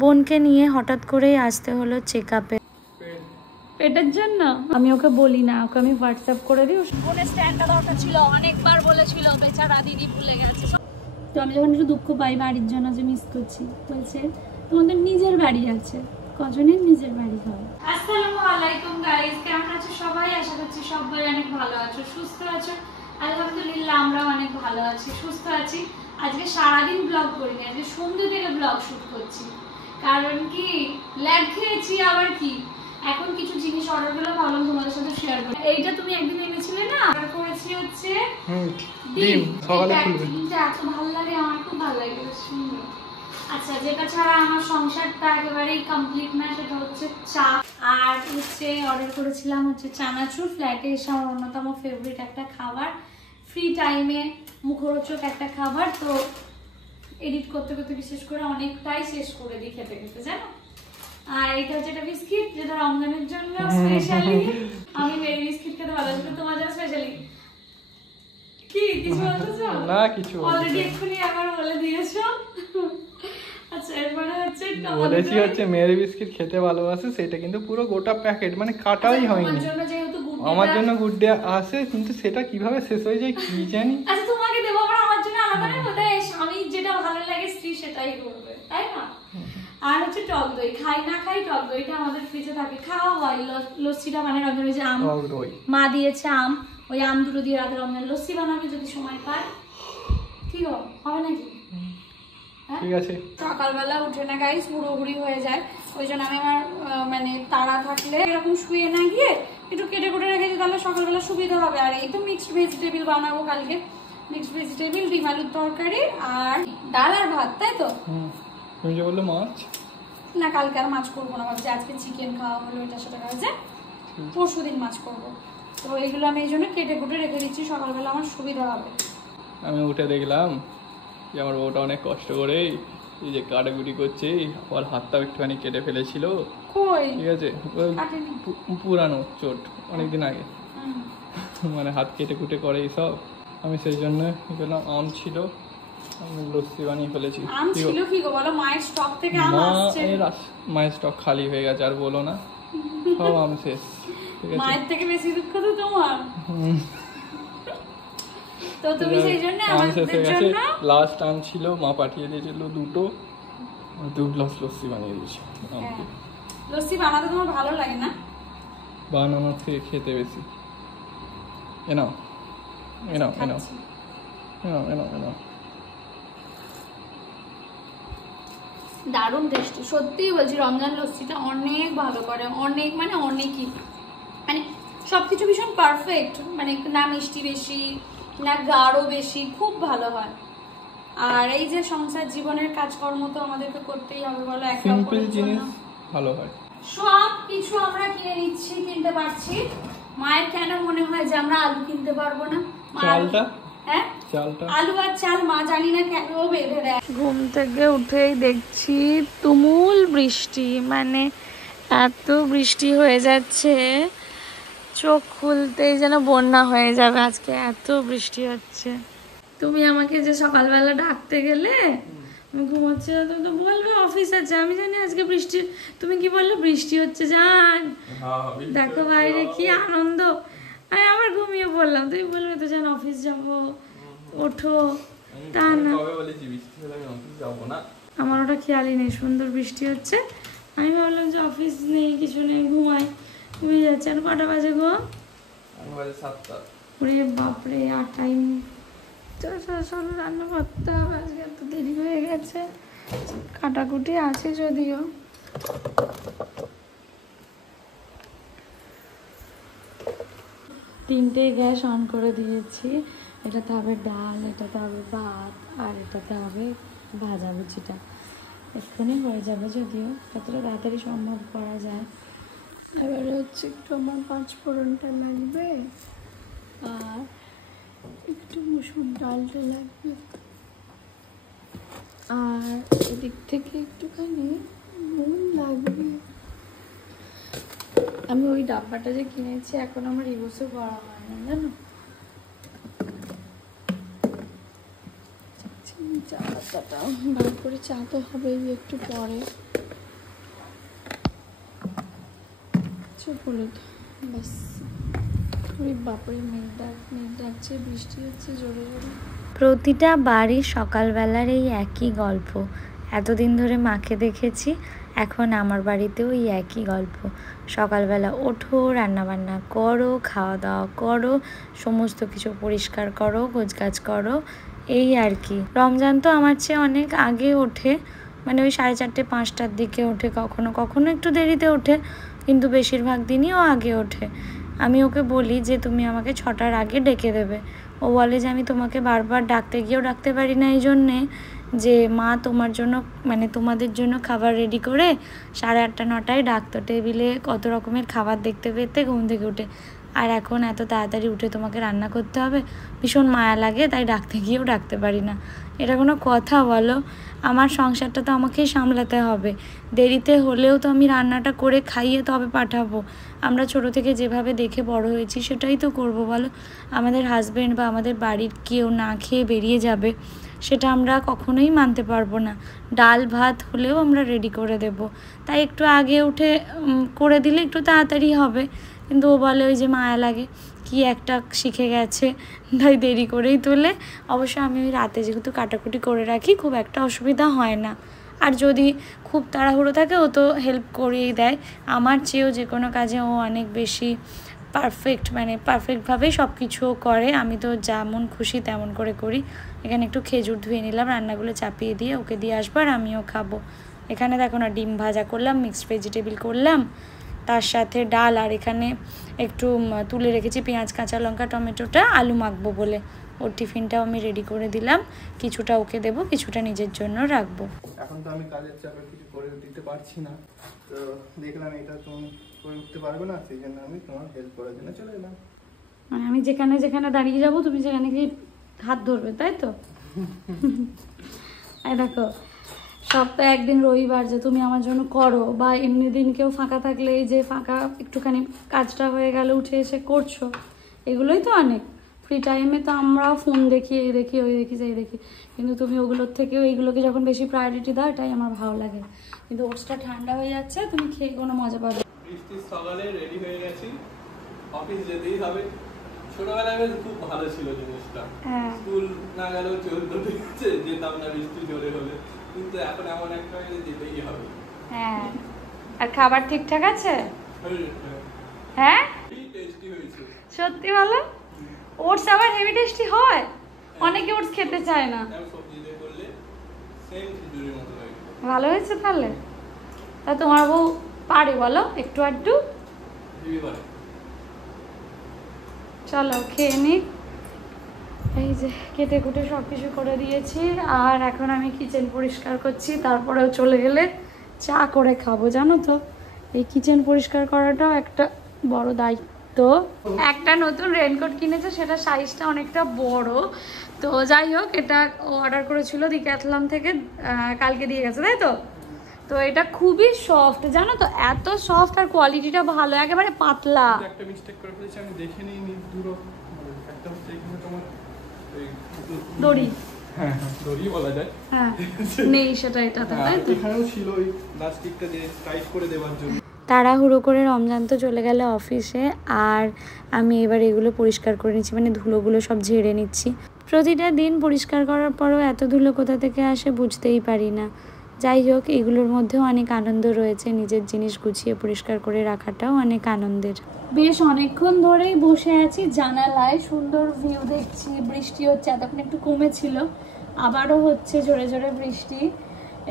বোনকে নিয়ে হঠাৎ করেই আসতে হলো চেকআপে। পেটের জন্য আমি ওকে বলি না, ওকে আমি হোয়াটসঅ্যাপ করে দিই। বোনের স্ট্যান্ডটা দরকার ছিল, অনেকবার বলেছিল, বেচারা দিদি ভুলে গেছে। তো আমি যখন একটু দুঃখ পাই বাড়ির জন্য যে মিস করছি, বলছে তোমাদের নিজের বাড়ি আছে, কজনের নিজের বাড়ি হয়। আসসালামু আলাইকুম গাইস, কেমন আছো সবাই? আশা করছি সবাই অনেক ভালো আছো, সুস্থ আছো। আলহামদুলিল্লাহ আমরাও অনেক ভালো আছি, সুস্থ আছি। আজকে সারাদিন ব্লগ করিনি, আজকে সন্ধ্যে থেকে ব্লগ শুট করছি। কারণ কি ল্যাড খেয়েছি, আবার কি এখন কিছু জিনিস অর্ডার করলে ভাবলাম তোমাদের সাথে শেয়ার করি। এইটা তুমি একদিন এনেছিলে না, অর্ডার করেছি হচ্ছে ডিম। ডিমটা এত ভালো লাগে, আমার খুব ভালো লাগে, সুন্দর। আচ্ছা, যেটা ছাড়া আমার সংসারটা একেবারেই কমপ্লিট না, সেটা হচ্ছে চা। আর হচ্ছে অর্ডার করেছিলাম হচ্ছে চানাচুর। ফ্ল্যাটে এসে আমার অন্যতম ফেভারিট একটা খাবার, ফ্রি টাইমে মুখরোচক একটা খাবার। তো এডিট করতে করতে বিশেষ করে অনেকটাই শেষ করে দিই খেতে খেতে, জানো। আর এটা হচ্ছে একটা বিস্কিট, যেটা রমজানের জন্য স্পেশালি। আমি মেরি বিস্কিট খেতে ভালোবাসি, তোমার জন্য স্পেশালি। কি কিছু বলতেছো? না কিছু, অলরেডি এক্ষুনি একবার বলে দিয়েছো। আচ্ছা, এরপরে হচ্ছে বলেছি হচ্ছে মেরি বিস্কিট খেতে ভালোবাসে, সেটা কিন্তু পুরো গোটা প্যাকেট, মানে কাটাই হয়নি। আমার জন্য গুড ডে আসে, কিন্তু সেটা কিভাবে শেষ হয়ে যায় কি জানি। আচ্ছা তোমাকে দেবো, আবার আমার জন্য আলাদা নেই, বোধহয় আমি যেটা ভালো লাগে স্ত্রী সেটাই করবে, তাই না? আর হচ্ছে টক দই, খাই না খাই টক দইটা আমাদের ফ্রিজে থাকে, খাওয়া হয়। লস্যিটা মানে রমজানের যে আম মা দিয়েছে, আম, ওই আম দুটো দিয়ে রাতে রমজান লস্যি বানাবে যদি সময় পায়। ঠিক হবে নাকি? ঠিক আছে। সকালবেলা উঠে না গাইস হুড়োহুড়ি হয়ে যায়, ওই জন্য আমি আমার মানে তাড়া থাকলে এরকম শুয়ে না গিয়ে একটু কেটে কুটে রেখেছি, তাহলে সকালবেলা সুবিধা হবে। আর এই তো মিক্সড ভেজিটেবল বানাবো কালকে, মিক্সড ভেজিটেবল, ডিম আলুর তরকারি আর ডাল আর ভাত, তাই তো? তুমি যে বললে মাছ, না কালকে আর মাছ করবো না, ভাবছি আজকে চিকেন খাওয়া হলো, এটা সেটা হয়েছে, পরশু দিন মাছ করবো। তো এইগুলো আমি এই জন্য কেটে কুটে রেখে দিচ্ছি, সকালবেলা আমার সুবিধা হবে। আমি উঠে দেখলাম যে আমার বউটা অনেক কষ্ট করে এই যে কাটাকুটি করছে, আবার হাতটাও একটুখানি কেটে ফেলেছিল। ঠিক আছে, পুরানো চোট অনেকদিন আগে, মানে হাত কেটে কুটে করে এইসব। আমি সেই জন্য বললাম আম ছিল, আমি লস্যি বানিয়ে ফেলেছি। আম ছিল কি গো বলো, মায়ের স্টক থেকে আম আসছে। মায়ের স্টক খালি হয়ে গেছে, আর বলো না, সব আম শেষ। ঠিক আছে, মায়ের থেকে বেশি দুঃখ তো তোমার। তো তুমি সেই জন্য আমাদের জন্য লাস্ট আম ছিল, মা পাঠিয়ে দিয়েছিল দুটো, দু গ্লাস লস্যি বানিয়ে দিয়েছি। লস্যি বানাতে তোমার ভালো লাগে না? বানানোর থেকে খেতে বেশি। এনাও এনাও এনাও এনাও এনাও এনাও। দারুণ টেস্টি, সত্যিই বলছি, রমজান লস্যিটা অনেক ভালো করে, অনেক মানে অনেকই, মানে সবকিছু ভীষণ পারফেক্ট, মানে না মিষ্টি বেশি না গাঢ় বেশি, খুব ভালো হয়। আর এই যে সংসার জীবনের কাজকর্ম তো আমাদেরকে করতেই হবে বলো, একটা জিনিস ভালো হয়। সব কিছু আমরা কিনে নিচ্ছি, কিনতে পারছি। মায়ের কেন মনে হয় যে আমরা আলু কিনতে পারবো না? চালটা, হ্যাঁ চালটা, আলু আর চাল মা জানি না কেন বেঁধে দেয়। ঘুম থেকে উঠেই দেখছি তুমুল বৃষ্টি, মানে এত বৃষ্টি হয়ে যাচ্ছে, চোখ খুলতেই যেন বন্যা হয়ে যাবে আজকে, এত বৃষ্টি হচ্ছে। তুমি আমাকে যে সকালবেলা ডাকতে গেলে, আমি ঘুমাচ্ছি, তুমি তো বলবে অফিস আছে, আমি জানি আজকে বৃষ্টি, তুমি কি বললে বৃষ্টি হচ্ছে জান, দেখো বাইরে কি আনন্দ। আমি আবার ঘুমিয়ে পড়লাম, তুমি বলবে তো জান অফিস যাবো, ওঠো, তা না, আমার ওটা খেয়ালই নেই, সুন্দর বৃষ্টি হচ্ছে, আমি ভাবলাম যে অফিস নেই কিছু নেই, ঘুমাই, ঘুমিয়ে যাচ্ছে। আর কটা বাজে গো? 7টা। ওরে বাপরে, আর টাইম, চলো রান্না করতে হবে, আজকে এত দেরি হয়ে গেছে, কাটাকুটি আছে যদিও। 3টে গ্যাস অন করে দিয়েছি, এটাতে হবে ডাল, এটাতে হবে ভাত, আর এটাতে হবে ভাজাভুজিটা। এক্ষুনি হয়ে যাবে, যদিও যতটা তাড়াতাড়ি সম্ভব করা যায়। এবারে হচ্ছে একটু আমার 5 ফোড়নটা লাগবে, আর একটু মুসুর ডালটা লাগবে, আর এদিক থেকে একটুখানি নুন লাগবে। আমি ওই ডাব্বাটা যে কিনেছি এখন আমার ইউজও করা হয় না, জানো। চাটা বার করে চা তো হবেই একটু পরে। চুপ হলুদ ব্যাস। ওই বাপরে মেঘ ডাকছে, বৃষ্টি হচ্ছে জোরে জোরে। প্রতিটা বাড়ির সকালবেলার এই একই গল্প। এতদিন ধরে মাকে দেখেছি, এখন আমার বাড়িতেও এই একই গল্প। সকালবেলা ওঠো, রান্নাবান্না করো, খাওয়া দাওয়া করো, সমস্ত কিছু পরিষ্কার করো, গোছগাছ করো, এই আর কি। রমজান তো আমার চেয়ে অনেক আগে ওঠে, মানে ওই 4:30 5টার দিকে ওঠে, কখনো কখনো একটু দেরিতে ওঠে, কিন্তু বেশিরভাগ দিনই ও আগে ওঠে। আমি ওকে বলি যে তুমি আমাকে 6টার আগে ডেকে দেবে। ও বলে যে আমি তোমাকে বারবার ডাকতে গিয়েও ডাকতে পারি না, এই জন্যে যে মা তোমার জন্য মানে তোমাদের জন্য খাবার রেডি করে 8:30 9টায় ডাকতো, টেবিলে কত রকমের খাবার দেখতে পেতে ঘুম থেকে উঠে। আর এখন এত তাড়াতাড়ি উঠে তোমাকে রান্না করতে হবে, ভীষণ মায়া লাগে, তাই ডাকতে গিয়েও ডাকতে পারি না। এটা কোনো কথা বলো? আমার সংসারটা তো আমাকেই সামলাতে হবে, দেরিতে হলেও তো আমি রান্নাটা করে খাইয়ে তবে পাঠাবো। আমরা ছোট থেকে যেভাবে দেখে বড় হয়েছি সেটাই তো করব বলো। আমাদের হাজব্যান্ড বা আমাদের বাড়ির কেউ না খেয়ে বেরিয়ে যাবে, সেটা আমরা কখনোই মানতে পারবো না। ডাল ভাত হলেও আমরা রেডি করে দেব, তাই একটু আগে উঠে করে দিলে একটু তাড়াতাড়ি হবে। কিন্তু ও বলে ওই যে মায়া লাগে, কি একটা শিখে গেছে, তাই দেরি করেই তোলে। অবশ্য আমি ওই রাতে যেহেতু কাটাকুটি করে রাখি, খুব একটা অসুবিধা হয় না। আর যদি খুব তাড়াহুড়ো থাকে ও তো হেল্প করেই দেয়। আমার চেয়েও যে কোনো কাজে ও অনেক বেশি পারফেক্ট, মানে পারফেক্টভাবেই সব কিছুও করে। আমি তো যেমন খুশি তেমন করে করি। এখানে একটু খেজুর ধুয়ে নিলাম, রান্নাগুলো চাপিয়ে দিয়ে ওকে দিয়ে আসবো আর আমিও খাবো। এখানে দেখো না, ডিম ভাজা করলাম, মিক্সড ভেজিটেবল করলাম, তার সাথে ডাল, আর এখানে একটু তুলে রেখেছি পেঁয়াজ কাঁচা লঙ্কা টমেটোটা আলু মাখবো বলে। ওর টিফিনটাও আমি রেডি করে দিলাম, কিছুটা ওকে দেবো, কিছুটা নিজের জন্য রাখবো। এখন তো আমি কাজের চাপে কিছু করে দিতে পারছি না, তো দেখলাম এটা তুমি করে উঠতে পারবে না, সেই জন্য আমি তোমার হেল্প করার জন্য চলে এলাম। মানে আমি যেখানে যেখানে দাঁড়িয়ে যাবো তুমি সেখানে গিয়ে হাত ধরবে, তাই তো? এই দেখো, সপ্তাহে একদিন রবিবার যে তুমি আমার জন্য করো, বা এমনি দিন কেউ ফাঁকা থাকলে এই যে ফাঁকা একটুখানি কাজটা হয়ে গেলে উঠে এসে করছো, এগুলোই তো অনেক। ফ্রি টাইমে তো আমরাও ফোন দেখি, এই দেখি, ওই দেখি, সেই দেখি, কিন্তু তুমি ওগুলোর থেকেও এইগুলোকে যখন বেশি প্রায়োরিটি দাও, এটাই আমার ভালো লাগে। কিন্তু ওটসটা ঠান্ডা হয়ে যাচ্ছে, তুমি খেয়ে কোনো মজা পাবে। বৃষ্টির সকালে রেডি হয়ে গেছি, অফিস যেতেই হবে। ছোটবেলায় বেশ খুব ভালো ছিল জিনিসটা, স্কুল না গেলেও চলতো, ঠিক আছে, যেতাম না বৃষ্টি জোরে হলে। কিন্তু এখন এমন একটা যেতেই হবে। হ্যাঁ, আর খাবার ঠিকঠাক আছে? হ্যাঁ, টেস্টি হয়েছে সত্যি বলো? ওটস আবার হেভি টেস্টি হয়? অনেকে ওটস খেতে চায় না। সবজি দিয়ে করলে সেম খিচুড়ির মতো লাগে। ভালো হয়েছে তাহলে? তা তোমার বউ পারে বলো একটু আধটু? চলো খেয়ে নি। এই যে কেটে কুটে সব কিছু করে দিয়েছি, আর এখন আমি কিচেন পরিষ্কার করছি। তারপরেও চলে গেলে চা করে খাবো, জানো তো। এই কিচেন পরিষ্কার করাটাও একটা বড় দায়িত্ব। একটা নতুন রেনকোট কিনেছে, সেটা সাইজটা অনেকটা বড়। তো যাই হোক, এটা অর্ডার করেছিল ডিক্যাথলন থেকে, কালকে দিয়ে গেছে, তাই তো? তো এটা খুবই সফট, জানো তো, এত সফট, আর কোয়ালিটিটা ভালো, একেবারে পাতলা। একটা মিস্টেক করে ফেলেছি, আমি দেখে নিইনি দূরও। একটা হচ্ছে এখানে তোমার এই দড়ি, হ্যাঁ হ্যাঁ দড়ি বলা যায়, হ্যাঁ নেই সেটা, এটাতে তাই তো? এখানেও ছিল ওই প্লাস্টিকটা দিয়ে টাইট করে দেওয়ার জন্য। তাড়াহুড়ো করে রমজান তো চলে গেল অফিসে, আর আমি এবার এগুলো পরিষ্কার করে নিচ্ছি, মানে ধুলোগুলো সব ঝেড়ে নিচ্ছি। প্রতিটা দিন পরিষ্কার করার পরও এত ধুলো কোথা থেকে আসে বুঝতেই পারি না। যাই হোক, এগুলোর মধ্যেও অনেক আনন্দ রয়েছে, নিজের জিনিস গুছিয়ে পরিষ্কার করে রাখাটাও অনেক আনন্দের। বেশ অনেকক্ষণ ধরেই বসে আছি জানালায়, সুন্দর ভিউ দেখছি। বৃষ্টি হচ্ছে, এতক্ষণ একটু কমেছিল, আবারও হচ্ছে জোরে জোরে বৃষ্টি।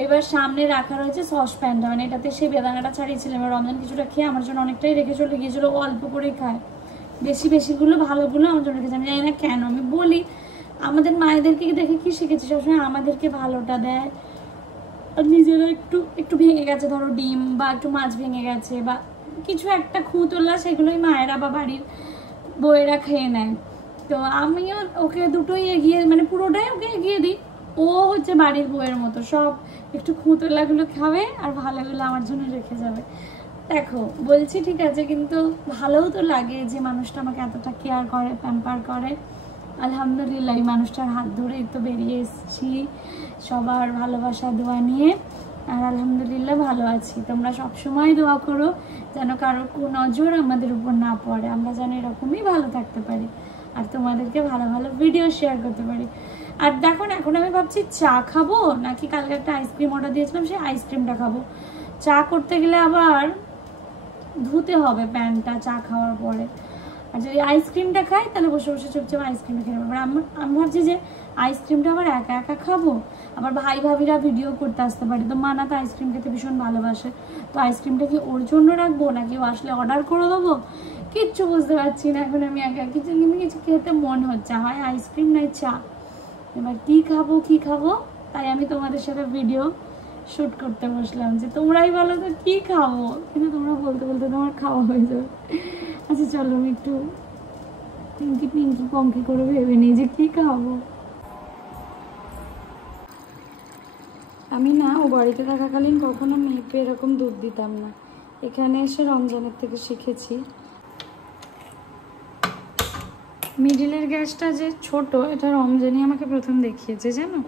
এবার সামনে রাখা রয়েছে সসপ্যানটা, মানে এটাতে সেই বেদানাটা ছাড়িয়েছিলাম, রমজান কিছুটা খেয়ে আমার জন্য অনেকটাই রেখে চলে গিয়েছিল, অল্প করে খায়, বেশিগুলো ভালোগুলো আমার জন্য রেখেছে। আমি জানি না কেন, আমি বলি আমাদের মায়েদেরকে দেখে কি শিখেছি, সবসময় আমাদেরকে ভালোটা দেয়, আর নিজেরা একটু ভেঙে গেছে, ধরো ডিম বা একটু মাছ ভেঙে গেছে বা কিছু একটা খুঁতলা, সেগুলোই মায়েরা বা বাড়ির বউয়েরা খেয়ে নেয়। তো আমিও ওকে দুটোই এগিয়ে, মানে পুরোটাই ওকে এগিয়ে দিই। ও হচ্ছে বাড়ির বউয়ের মতো, সব একটু খুঁতলাগুলো খাবে আর ভালোগুলো আমার জন্য রেখে যাবে। দেখো বলছি ঠিক আছে, কিন্তু ভালোও তো লাগে যে মানুষটা আমাকে এতটা কেয়ার করে, প্যাম্পার করে। আলহামদুলিল্লাহ, এই মানুষটার হাত ধরেই তো বেরিয়ে এসেছি সবার ভালোবাসা দোয়া নিয়ে। আর আলহামদুলিল্লাহ ভালো আছি। তোমরা সবসময় দোয়া করো যেন কারো নজর আমাদের উপর না পড়ে, আমরা যেন এরকমই ভালো থাকতে পারি আর তোমাদেরকে ভালো ভালো ভিডিও শেয়ার করতে পারি। আর দেখো না, এখন আমি ভাবছি চা খাবো নাকি কালকে একটা আইসক্রিম অর্ডার দিয়েছিলাম সেই আইসক্রিমটা খাবো। চা করতে গেলে আবার ধুতে হবে প্যানটা চা খাওয়ার পরে, আর যদি আইসক্রিমটা খাই তাহলে বসে বসে চুপচাপ আইসক্রিমটা খেয়ে নেবো। আমি ভাবছি যে আইসক্রিমটা আবার একা একা খাবো, আবার ভাই ভাবিরা ভিডিও করতে আসতে পারে, তো মানা তো আইসক্রিম খেতে ভীষণ ভালোবাসে, তো আইসক্রিমটা কি ওর জন্য রাখবো নাকি ও আসলে অর্ডার করে দেবো কিচ্ছু বুঝতে পারছি না এখন আমি একা। কিছু কিন্তু কিছু খেতে মন হচ্ছে, হয় আইসক্রিম নয় চা। এবার কি খাবো তাই আমি তোমাদের সাথে ভিডিও শুট করতে বসলাম যে তোমরাই বলো তো কি খাবো, কিন্তু তোমরা বলতে বলতে তোমার খাওয়া হয়ে যাবে। আচ্ছা চলো আমি একটু পিঙ্কি পঙ্কি করে ভেবে নিই যে কি খাবো। আমি না ও বাড়িতে থাকাকালীন কখনো মেয়েকে এরকম দুধ দিতাম না, এখানে এসে রমজানের থেকে শিখেছি। মিডিলের গ্যাসটা যে ছোট, এটা রমজানই আমাকে প্রথম দেখিয়েছে জানো।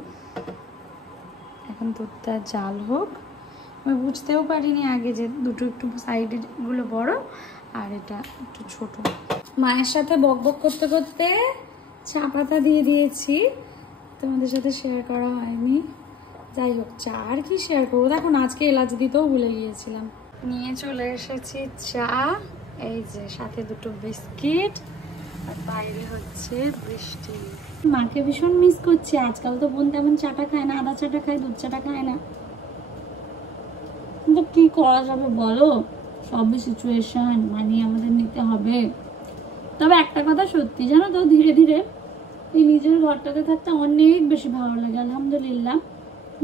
এখন দুধটা জাল হোক, আমি বুঝতেও পারিনি আগে যে দুটো একটু সাইডের গুলো বড় আর এটা একটু ছোট। মায়ের সাথে বকবক করতে করতে চা পাতা দিয়ে দিয়েছি, তোমাদের সাথে শেয়ার করা হয়নি। যাই হোক, চা আর কি শেয়ার করবো, দেখো আজকে এলাচ দিতেও ভুলে গিয়েছিলাম। নিয়ে চলে এসেছি চা, এই যে সাথে দুটো বিস্কিট, আর বাইরে হচ্ছে বৃষ্টি। মাকে ভীষণ মিস করছি, আজকাল তো বোন তেমন চাটা খায় না, আদা চাটা খায়, দুধ চাটা খায় না, কিন্তু কি করা যাবে বলো, সবই সিচুয়েশন মানিয়ে আমাদের নিতে হবে। তবে একটা কথা সত্যি জানো তো, ধীরে ধীরে এই নিজের ঘরটাতে থাকতে অনেক বেশি ভালো লাগে আলহামদুলিল্লাহ।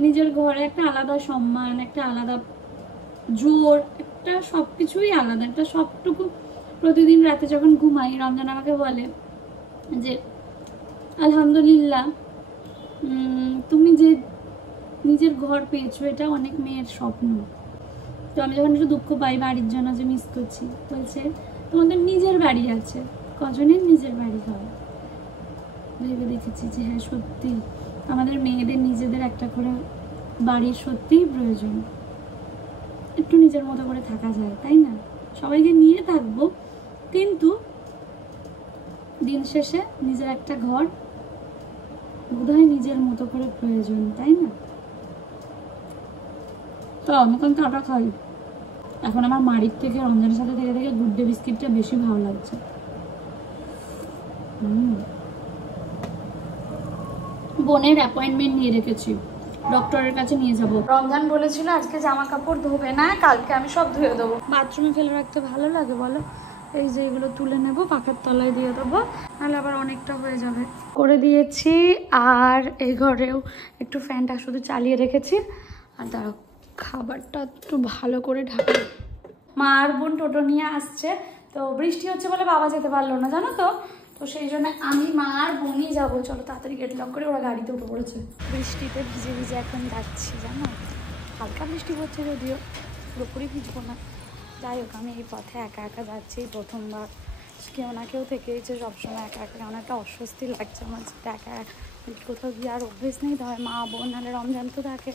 নিজের ঘরে একটা আলাদা সম্মান, একটা আলাদা জোর, একটা সবকিছুই আলাদা, একটা সবটুকু। প্রতিদিন রাতে যখন ঘুমাই রমজান আমাকে বলে যে আলহামদুলিল্লাহ তুমি যে নিজের ঘর পেয়েছো এটা অনেক মেয়ের স্বপ্ন। তো আমি যখন একটু দুঃখ পাই বাড়ির জন্য যে মিস করছি, বলছে তোমাদের নিজের বাড়ি আছে, কজনের নিজের বাড়ি হবে। ভেবে দেখেছি যে হ্যাঁ সত্যি আমাদের মেয়েদের নিজেদের একটা করে বাড়ির সত্যিই প্রয়োজন, একটু নিজের মতো করে থাকা যায় তাই না। সবাইকে নিয়ে থাকবো কিন্তু দিন শেষে নিজের একটা ঘর বোধহয় নিজের মতো করে প্রয়োজন তাই না। তো আমি এখন চাটা খাই, এখন আমার মাড়ির থেকে রমজানের সাথে থেকে থেকে গুড ডে বিস্কিটটা বেশি ভালো লাগছে। বোনের অ্যাপয়েন্টমেন্ট নিয়ে রেখেছি, ডক্টরের কাছে নিয়ে যাব। রমজান বলেছিল আজকে জামা কাপড় ধোবে না, কালকে আমি সব ধুয়ে দেবো। বাথরুমে ফেলে রাখতে ভালো লাগে বলো, এই যে এগুলো তুলে নেবো পাখার তলায় দিয়ে দেবো, নাহলে আবার অনেকটা হয়ে যাবে। করে দিয়েছি, আর এই ঘরেও একটু ফ্যানটা শুধু চালিয়ে রেখেছি। আর তার খাবারটা একটু ভালো করে ঢাকা। মা আর বোন টোটো নিয়ে আসছে, তো বৃষ্টি হচ্ছে বলে বাবা যেতে পারলো না জানো তো, তো সেই জন্য আমি মা আর বোনই যাবো। চলো তাড়াতাড়ি গেট লক করে, ওরা গাড়িতে উঠে পড়েছে। বৃষ্টিতে ভিজে ভিজে এখন যাচ্ছি জানো, হালকা বৃষ্টি হচ্ছে যদিও, পুরোপুরি ভিজবো না। যাই হোক, আমি এই পথে একা একা যাচ্ছি, প্রথমবার। কেউ না কেউ থেকেইছে সবসময় একা একা, কেমন একটা অস্বস্তি লাগছে আমার, একা কোথাও গিয়ে আর অভ্যেস নেই, হয় মা বোন নাহলে রমজান তো থাকে,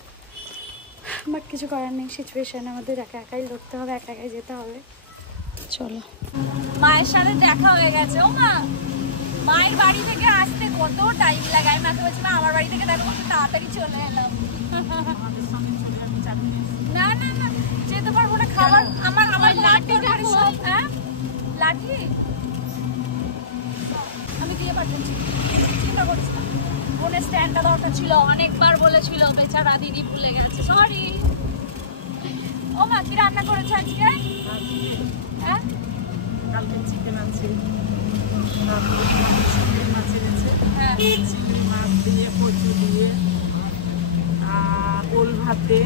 বাট কিছু করার নেই, সিচুয়েশানে আমাদের একা একাই লড়তে হবে, একা একাই যেতে হবে। চলো, মায়ের সাথে দেখা হয়ে গেছে। ও মা, মায়ের বাড়ি থেকে আসতে কত টাইম লাগে, আমি মাকে বলছি মা আমার বাড়ি থেকে দেখো কত তাড়াতাড়ি চলে এলাম। না না না যেতে পারবো না, খাবার আমার আমার লাঠিটা সব। হ্যাঁ লাঠি আমি দিয়ে পাঠাচ্ছি, চিন্তা করিস না। বোনের স্ট্যান্ডটা দরকার ছিল, অনেকবার বলেছিল, বেচারা দিদি ভুলে গেছে, সরি। ও মা কি রান্না করেছে আজকে? হ্যাঁ কালকে চিকেন আছে, মাছ এনেছে, হ্যাঁ চিংড়ি মাছ দিয়ে কচু দিয়ে, আর ওল ভাতে,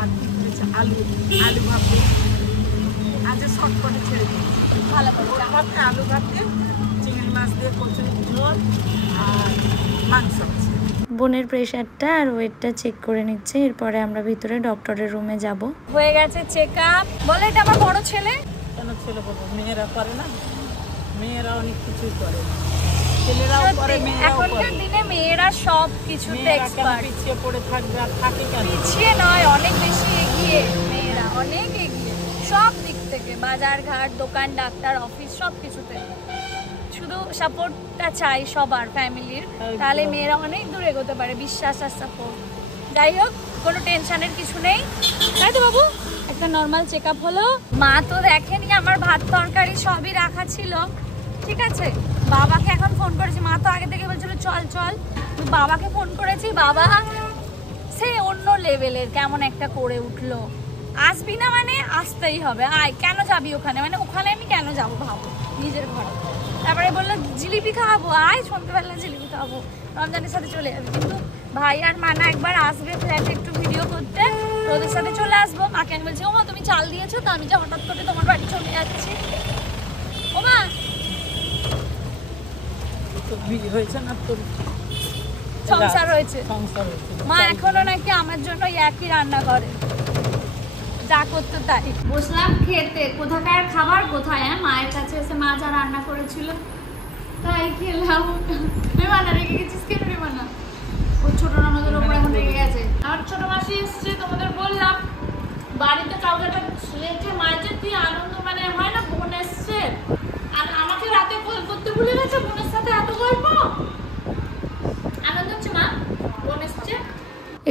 আর কি করেছে আলু আলু ভাতে। আজ শর্ট করে ছেড়ে দিয়েছি, ভালো করে ভাতে, আলু ভাতে, চিংড়ি মাছ দিয়ে কচু ঝোল আর মাংস আছে। বোনের প্রেশারটা আর ওয়েটটা চেক করে নিচ্ছে, এরপরে আমরা ভিতরে ডক্টরের রুমে যাব। হয়ে গেছে চেক আপ। বলে এটা আমার বড় ছেলে। কেন ছেলে বলবো, মেয়েরা করে না, মেয়েরা অনেক কিছুই করে। ছেলেরাও করে, মেয়েরাও করে। এখনকার দিনে মেয়েরা সব কিছুতে এক্সপার্ট। পিছিয়ে পড়ে থাকবে আর থাকে কেন? পিছিয়ে নয়, অনেক বেশি এগিয়ে মেয়েরা, অনেক এগিয়ে সব দিক থেকে, বাজার ঘাট, দোকান, ডাক্তার, অফিস, সব কিছুতে। শুধু সাপোর্টটা চাই সবার, ফ্যামিলির, তাহলে মেয়েরা অনেক দূর এগোতে পারে, বিশ্বাস আর সাপোর্ট। যাই হোক, কোনো টেনশনের কিছু নেই, তাই তো বাবু? একটা নর্মাল চেক আপ হলো। মা তো দেখেনি, আমার ভাত তরকারি সবই রাখা ছিল, ঠিক আছে। বাবাকে এখন ফোন করেছি, মা তো আগে থেকে বলছিল চল চল, বাবাকে ফোন করেছি, বাবা সে অন্য লেভেলের কেমন একটা করে উঠলো, আসবি না মানে আসতেই হবে, আয়, কেন যাবি ওখানে, মানে ওখানে আমি কেন যাবো ভাবো, নিজের ঘরে। তারপরে বললো জিলিপি খাওয়াবো, আয় সন্ধ্যেবেলা জিলিপি খাওয়াবো, রমজানের সাথে চলে যাবে। কিন্তু ভাই আর মানা একবার আসবে ফ্ল্যাটে একটু ভিডিও করতে, ওদের সাথে চলে আসবো। মাকে আমি বলছি, ও মা তুমি চাল দিয়েছো তো, আমি যে হঠাৎ করে তোমার বাড়ি চলে যাচ্ছি। ও মা হয়েছে না তোর সংসার হয়েছে, সংসার হয়েছে। মা এখনো নাকি আমার জন্য একই রান্না করে, যা করতো তাই। বসলাম খেতে, কোথাকার খাবার কোথায়, মায়ের কাছে এসে মা যা রান্না করেছিল তাই খেলাম। রেবানা রেখে গেছিস কেন রেবানা? ওর ছোট ননদের ওপর এখন রেগে গেছে। আমার ছোট মাসি এসছে, তোমাদের বললাম বাড়িতে কাউকে রেখে মায়ের যে কি আনন্দ, মানে হয় না বোন এসছে, আর আমাকে রাতে কল করতে ভুলে গেছে, বোনের সাথে এত গল্প, আনন্দ হচ্ছে মা, বোন এসছে।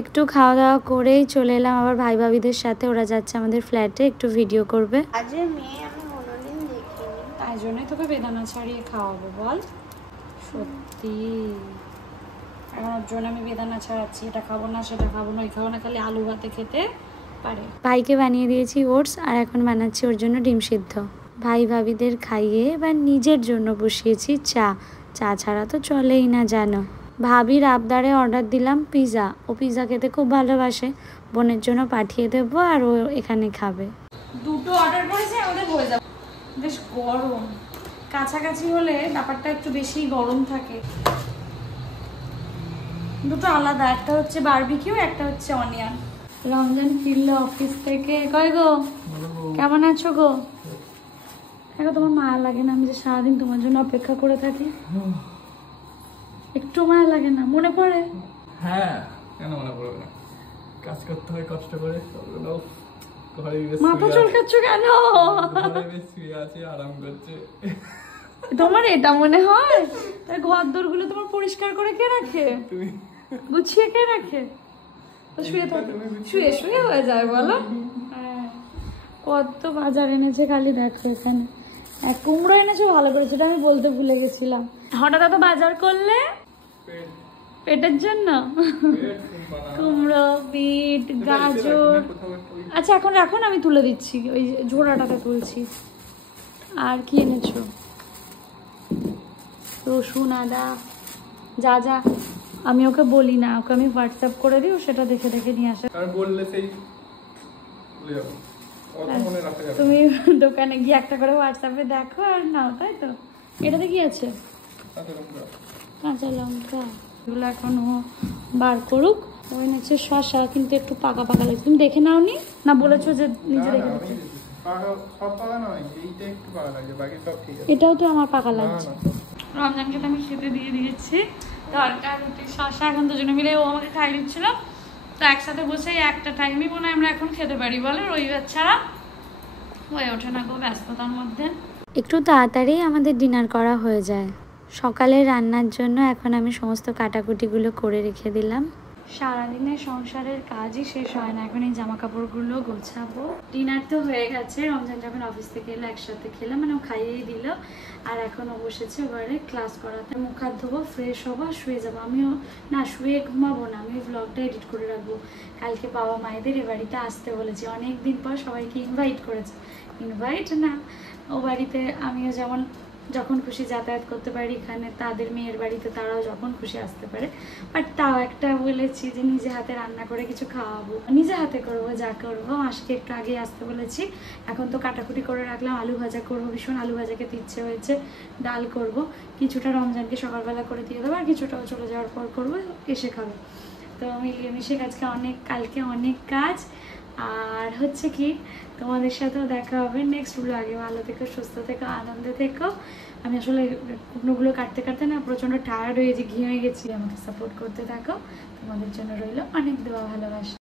একটু খাওয়া দাওয়া করেই চলে এলাম আবার ভাই ভাবিদের সাথে, ওরা যাচ্ছে আমাদের ফ্ল্যাটে একটু ভিডিও করবে। আজের মেয়ে আমি কোনোদিন দেখিনি, তাই জন্যই তোকে বেদানা ছাড়িয়ে খাওয়াবো, বল সত্যি। আমার জন্য আমি বেদানা ছাড়াচ্ছি, এটা খাবো না সেটা খাবো না, ওই খাবো না, খালি আলু ভাতে খেতে পারে। ভাইকে বানিয়ে দিয়েছি ওটস, আর এখন বানাচ্ছি ওর জন্য ডিম সিদ্ধ। ভাই ভাবিদের খাইয়ে এবার নিজের জন্য বসিয়েছি চা, চা ছাড়া তো চলেই না জানো। ভাবির আবদারে অর্ডার দিলাম পিৎজা, ও পিৎজা খেতে খুব ভালোবাসে, বোনের জন্য পাঠিয়ে দেবো আর ও এখানে খাবে। দুটো অর্ডার করেছে, আমাদের হয়ে যাবে। বেশ গরম, কাছাকাছি হলে ব্যাপারটা একটু বেশি গরম থাকে। দুটো আলাদা, একটা হচ্ছে বারবিকিউ, একটা হচ্ছে অনিয়ন। রমজান ফিরলো অফিস থেকে, কয় গো কেমন আছো গো? দেখো তোমার মায়া লাগে না আমি যে সারাদিন তোমার জন্য অপেক্ষা করে থাকি? একটু মায়া লাগে না? মনে পড়ে? হ্যাঁ, কেন মনে পড়বে না? কাজ করতে হয় কষ্ট করে, মাথা চুলকাচ্ছ কেন? আরাম করছে। তোমার এটা মনে হয়? তাই ঘর দোরগুলো তোমার পরিষ্কার করে কে রাখে, গুছিয়ে কে রাখে? শুয়ে থাকে, শুয়ে শুয়ে হয়ে যায় বলো। কত বাজার এনেছে খালি দেখো, এখানে এক কুমড়ো এনেছো, ভালো করে, সেটা আমি বলতে ভুলে গেছিলাম। হঠাৎ এত বাজার করলে পেটের জন্য? কুমড়ো, বিট, গাজর। আচ্ছা এখন রাখুন, আমি তুলে দিচ্ছি, ওই ঝোড়াটাকে তুলছি। আর কি এনেছো? রসুন, আদা, যা যা আমি ওকে বলি না, ওকে আমি হোয়াটসঅ্যাপ করে দিই, ও সেটা দেখে দেখে নিয়ে আসে। তুমি দোকানে গিয়ে একটা করে হোয়াটসঅ্যাপে দেখো আর নাও, তাই তো? এটাতে কি আছে? কাঁচা লঙ্কা। এগুলো এখন ও বার করুক। ও এনেছে শসা, কিন্তু একটু পাকা পাকা লাগছে। তুমি দেখে নাও নি না, বলেছো যে নিজে রেখে দিচ্ছি? এটাও তো আমার পাকা লাগছে। রমজানকে তো আমি খেতে দিয়ে দিয়েছি তরকা রুটি শসা, এখন দুজনে মিলে ও আমাকে খাই দিচ্ছিল, তো একসাথে বসে একটা টাইমই মনে হয় আমরা এখন খেতে পারি, বলো? রবিবার ছাড়া হয়ে ওঠে না গো ব্যস্ততার মধ্যে। একটু তাড়াতাড়ি আমাদের ডিনার করা হয়ে যায়। সকালে রান্নার জন্য এখন আমি সমস্ত কাটাকুটিগুলো করে রেখে দিলাম। সারাদিনের সংসারের কাজই শেষ হয় না, এখন এই জামা কাপড়গুলো গোছাবো। ডিনার তো হয়ে গেছে, রমজান যখন অফিস থেকে এলো একসাথে খেলাম, মানে ও খাইয়েই দিল। আর এখন ও বসেছে এবারে ক্লাস করাতে। মুখ হাত ধোবো, ফ্রেশ হবো, শুয়ে যাবো। আমিও না শুয়ে ঘুমাবো না, আমি ব্লগটা এডিট করে রাখবো। কালকে বাবা মায়েদের এ বাড়িতে আসতে বলেছি, অনেক দিন পর সবাইকে ইনভাইট করেছে। ইনভাইট না, ও বাড়িতে আমিও যেমন যখন খুশি যাতায়াত করতে পারি, এখানে তাদের মেয়ের বাড়িতে তারাও যখন খুশি আসতে পারে। বাট তাও একটা বলেছি যে নিজে হাতে রান্না করে কিছু খাওয়াবো, নিজে হাতে করবো, যা করবো। মাসকে একটু আগে আসতে বলেছি। এখন তো কাটাকুটি করে রাখলাম, আলু ভাজা করবো, ভীষণ আলু ভাজা খেতে ইচ্ছে হয়েছে। ডাল করব, কিছুটা রমজানকে সকালবেলা করে দিয়ে দেবো, আর কিছুটাও চলে যাওয়ার পর করবো, এসে খাবো। তো মিলিয়ে মিশে আজকে কালকে অনেক কাজ। আর হচ্ছে কি, তোমাদের সাথেও দেখা হবে নেক্সট ব্লগে। ভালো থেকো, সুস্থ থেকো, আনন্দে থেকো, আমি আসলে কুকনোগুলো কাটতে কাটতে না প্রচণ্ড টায়ার্ড হয়ে গেছি, ঘেমে গেছি। আমাকে সাপোর্ট করতে থাকো, তোমাদের জন্য রইল অনেক দোয়া ভালোবাসা।